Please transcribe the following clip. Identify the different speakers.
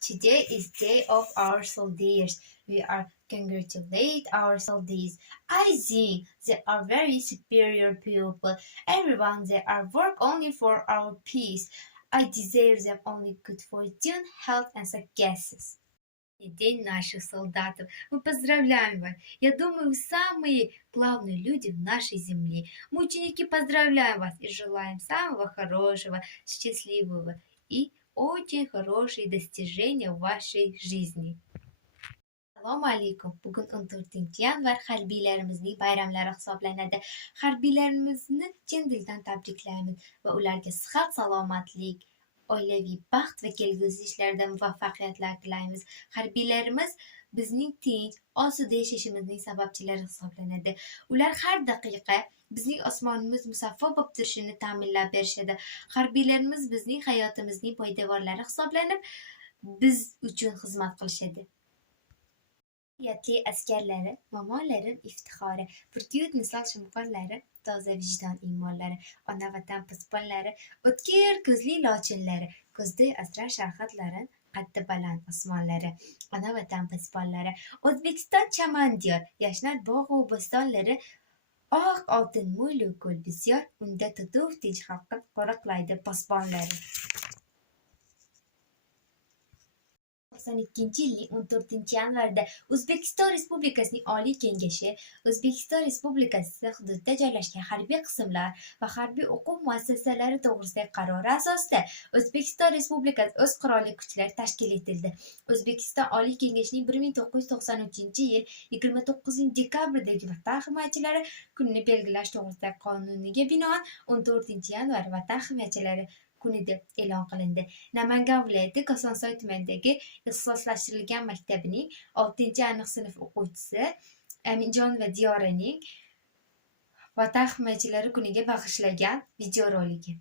Speaker 1: Today is day of our soldiers. We are congratulate our soldiers. I think they are very superior people. Everyone they are work only for our peace. I desire them only good fortune, health and successes. И День наших солдатов. Мы поздравляем вас. Я думаю, вы самые главные люди в нашей земле. Мы, ученики, поздравляем вас и желаем самого хорошего, счастливого и очень хорошие достижения в вашей жизни. Assalomu alaykum. Bugun 14 yanvar harbiylarimizning bayramlari hisoblanadi. Harbiylarimizni chin dildan tabriklaymiz va ularga sihat, salomatlik, oilaviy baxt va kelgusi ishlarda muvaffaqiyatlar tilaymiz. Harbiylarimiz bizning tinch, osuda yashashimizning sababchilari hisoblanadi. Ular har daqiqa bizning osmonimiz musaffo bo'lib turishini ta'minlab berishadi. Harbiylarimiz bizning hayotimizning poydevorlari hisoblanib, biz uchun xizmat qilishadi. Niyatli askarlari, mamonlarim iftixori, purkuyut misol shimqorlari, toza vijdon iymonlari, ona vatan posbonlari, o'tkir ko'zli lochinlari, ko'zda asrar sharhatlarin, qaddi baland osmonlari, ona vatan posbonlari, O'zbekiston chamandiyor, yashnat bog'u bo'stonlari, oq oltin mo'ylu ko'l bisyor, unda tutuv tinch xalqin qo'riqlaydi posbonlari. 92 yilning 14 yanvarida O'zbekiston Respublikasining Oliy Kengashi O'zbekiston Respublikasi hududida joylashgan harbiy qismlar va harbiy o'quv muassasalari to'g'risidagi qarori asosida O'zbekiston Respublikasi o'z qurolli kuchlari tashkil etildi. O'zbekiston Oliy Kengashining 1993-yil 29-dekabrdagi Vatan himoyachilari kunini belgilash to'g'risidagi qonuniga binoan 14-yanvar Vatan himoyachilari kuni deb e'lon qilindi. Namangan viloyati Kosonsoy tumanidagi ixtisoslashtirilgan maktabining 6-aniq sinf o'quvchisi Aminjonova diyoraning Vatan himoyachilari kuniga bag'ishlagan videoroligi.